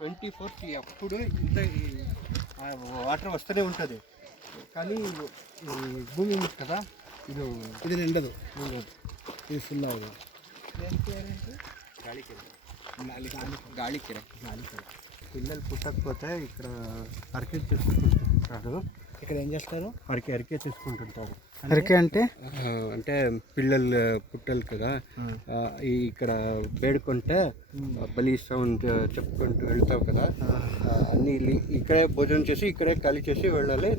24కి అప్పుడు ఇంత వాటర్ వస్తూనే ఉంటుంది. కానీ భూమి ఉంది కదా, ఇది నిండదు, ఇది ఫుల్ అవ్వదు. గాలికెర పిల్లలు పుట్టకపోతే ఇక్కడ అరకే తీసుకుంటుంటారు. ఇక్కడ ఏం చేస్తారు? అరకే తీసుకుంటుంటారు. అరకే అంటే అంటే పిల్లలు పుట్టాలి కదా, ఇక్కడ వేడుకుంటే బలి ఇస్తామని చెప్పుకుంటూ వెళ్తావు కదా, అన్ని ఇక్కడే భోజనం చేసి ఇక్కడే ఖాళీ చేసి వెళ్ళాలి.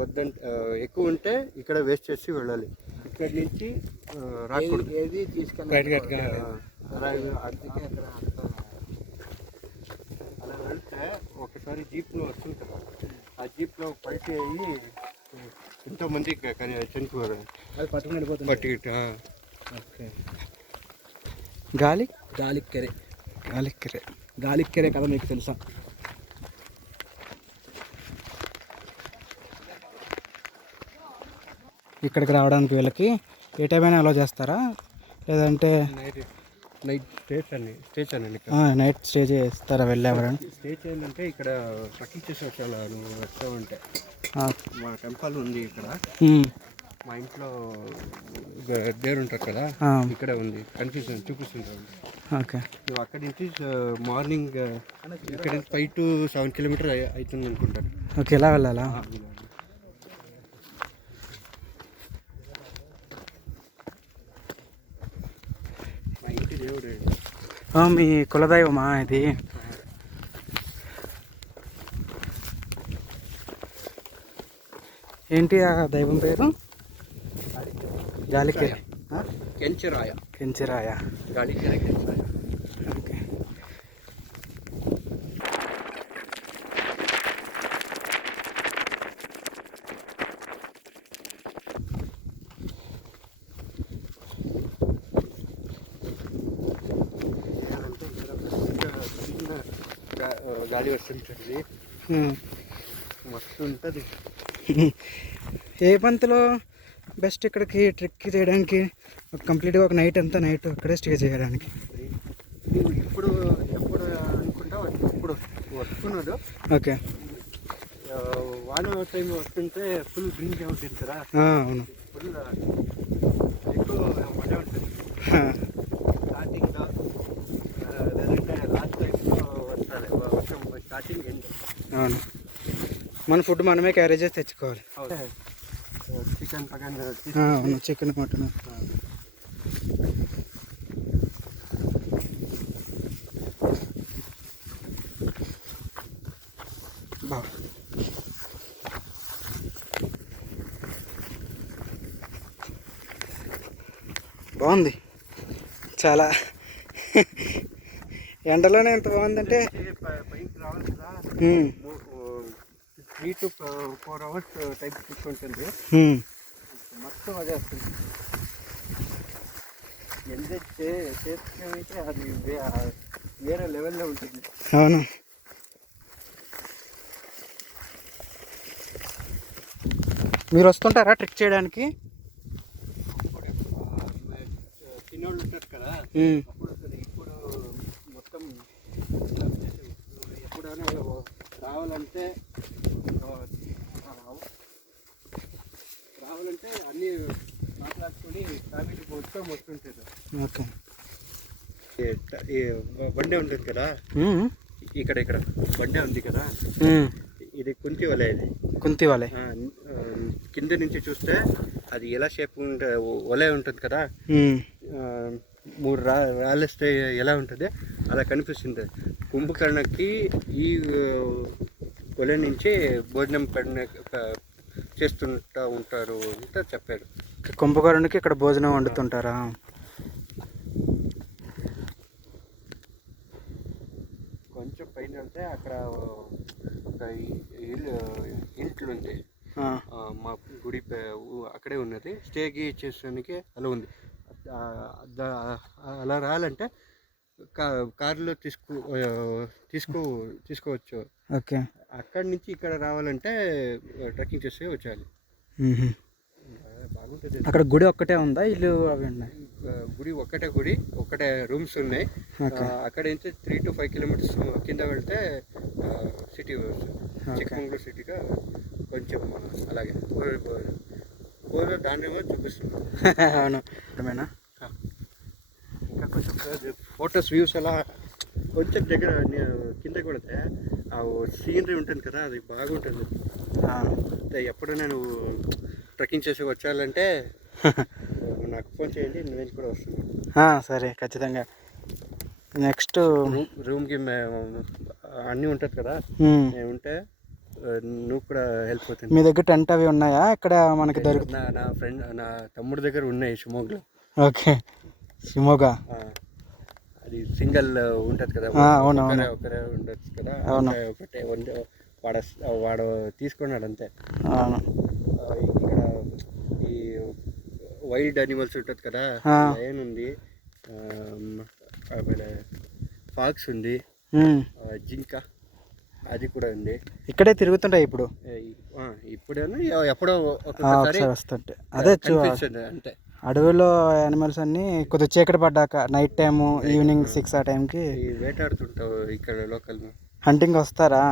వద్దంటే ఎక్కువ ఉంటే ఇక్కడ వేస్ట్ చేసి వెళ్ళాలి. ఇక్కడి నుంచి రాకూడదు, ఏది తీసుకెళ్ళి అలా వెళ్తే ఒకసారి జీప్లో వస్తుంది కదా, ఆ జీప్లో పల్టీ అయ్యి ఎంతోమంది చనిపోయారు. అది పట్టుకుని పట్టుకిట్ట. ఓకే. గాలిక్కెరే కదా మీకు తెలుసా? ఇక్కడికి రావడానికి వీళ్ళకి ఏ టైం అయినా అలో చేస్తారా, లేదంటే నైట్ స్టే నైట్ స్టే చేస్తారా వెళ్ళేవారని? స్టే చేయాలంటే ఇక్కడ ట్రక్కింగ్ చేసి వచ్చాను. నువ్వు వస్తూ ఉంటే మా టెంపుల్ ఉంది ఇక్కడ, మా ఇంట్లో దేవుడు ఉంటారు కదా, ఇక్కడ ఉంది, చూపిస్తుంటారు. ఓకే. నువ్వు అక్కడి నుంచి మార్నింగ్ ఇక్కడ 5 to 7 కిలోమీటర్ అవుతుంది అనుకుంటాను. ఓకే, ఎలా వెళ్ళాలా? మా ఇంటి దేవుడు. మీ కులదైవమా ఇది? ఏంటి ఆ దైవం పేరు? గాలికెర. కెంచిరాయ. గాలికెర. ఓకే. గాలి వస్తుంటుంది, మస్తు ఉంటుంది. ఏ పంతులో బెస్ట్ ఇక్కడికి ట్రెక్ చేయడానికి? కంప్లీట్గా ఒక నైట్ అక్కడే స్టే చేయడానికి? ఎప్పుడు అనుకుంటా ఇప్పుడు వస్తున్నది. ఓకే. వాన టైం వస్తుంటే ఫుల్ గ్రీన్ ఉంటుంది కదా. అవును, ఫుల్ ఎక్కువ మజా ఉంటుంది స్టార్టింగ్లో, లేదంటే లాస్ట్ టైంలో వస్తుంది వర్షం స్టార్టింగ్ ఎండ్. అవును, మన ఫుడ్ మనమే క్యారీ చేసి తెచ్చుకోవాలి. చికెన్ అవును, చికెన్ మటన్. బాగుంది చాలా. ఎండలోనే ఎంత బాగుందంటే పైకి రావాలి కదా, 3 to 4 hours టైం తీసుకుంటుంది. మొత్తం అదే వస్తుంది. ఎంజాయ్ చేస్తే అది వేరే లెవెల్లో ఉంటుంది. అవును. మీరు వస్తుంటారా ట్రెక్ చేయడానికి? చిన్నోళ్ళు ఉంటారు కదా, అప్పుడు ఇప్పుడు మొత్తం ఎప్పుడైనా రావాలంటే అన్నీ మాట్లాడుకొని ఫ్యామిలీ మొత్తం వస్తుంటారు. ఓకే. బండే ఉంటుంది కదా, ఇక్కడ బండే ఉంది కదా, ఇది కుంతి వలె. కింద నుంచి చూస్తే అది ఎలా షేప్ వలె ఉంటుంది కదా, 3 రాళ్ళేస్తే ఎలా ఉంటుంది అలా కనిపిస్తుంది. కుంభకర్ణకి ఈ వలె నుంచి భోజనం చేస్తుంటా ఉంటారు అంతా చెప్పాడు. కుంభకర్ణునికి ఇక్కడ భోజనం వండుతుంటారా? కొంచెం పైన వెళ్తే అక్కడ ఒక ఇంట్లో ఉంది, మా గుడి అక్కడే ఉన్నది. స్టేకి చేసడానికి అలా ఉంది. అలా రావాలంటే కారులో తీసుకోవచ్చు. ఓకే. అక్కడి నుంచి ఇక్కడ రావాలంటే ట్రెక్కింగ్ చేసి వచ్చేయాలి. బాగా బాగుంటుంది. అక్కడ గుడి ఒక్కటే ఉందా, ఇల్లు అవి ఉన్నాయి? గుడి, ఒక్కటే రూమ్స్ ఉన్నాయి. అక్కడ నుంచి 3 to 5 kilometers కింద వెళ్తే సిటీ వస్తుంది. చిక్కమంగళూరు సిటీగా కొంచెం అలాగే దాన్ని చూపిస్తుంది. అవును, అర్థమేనా? ఇంకా కొంచెం ఫొటోస్ వ్యూస్ అలా కొంచెం దగ్గర కిందకి వెళితే ఆ సీనరీ ఉంటుంది కదా, అది బాగుంటుంది. ఎప్పుడైనా నువ్వు ట్రెక్కింగ్ చేసి వచ్చాలంటే నాకు ఫోన్ చేయండి, నేను కూడా వస్తున్నాను. సరే, ఖచ్చితంగా. నెక్స్ట్ రూమ్కి అన్నీ ఉంటుంది కదా, నేను ఉంటే నువ్వు కూడా హెల్ప్ అవుతుంది. మీ దగ్గర టెంట్ అవి ఉన్నాయా ఇక్కడ మనకి దొరుకుతుంది? నా ఫ్రెండ్, నా తమ్ముడి దగ్గర ఉన్నాయి షిమోగ్లో. ఓకే, షిమోగా. అది సింగిల్ ఉంటుంది కదా, ఒకరే ఉండొచ్చు కదా, ఒకటే వాడు తీసుకున్నాడు అంతే. ఇక్కడ ఈ వైల్డ్ అనిమల్స్ ఉంటుంది కదా, లయన్ ఉంది, ఫాక్స్ ఉంది, జింక అది కూడా ఉంది. ఇక్కడే తిరుగుతుంటాయి ఇప్పుడు? ఇప్పుడేనా ఎప్పుడో ఒకసారి వస్తుంటే అదే అంతే. అడవిలో యానిమల్స్ అన్నీ కొద్దిగా చీకటి పడ్డాక నైట్ టైము, ఈవినింగ్ 6 ఆ టైంకి వేటాడుతుంటావు. ఇక్కడ లోకల్ హంటింగ్ వస్తారా?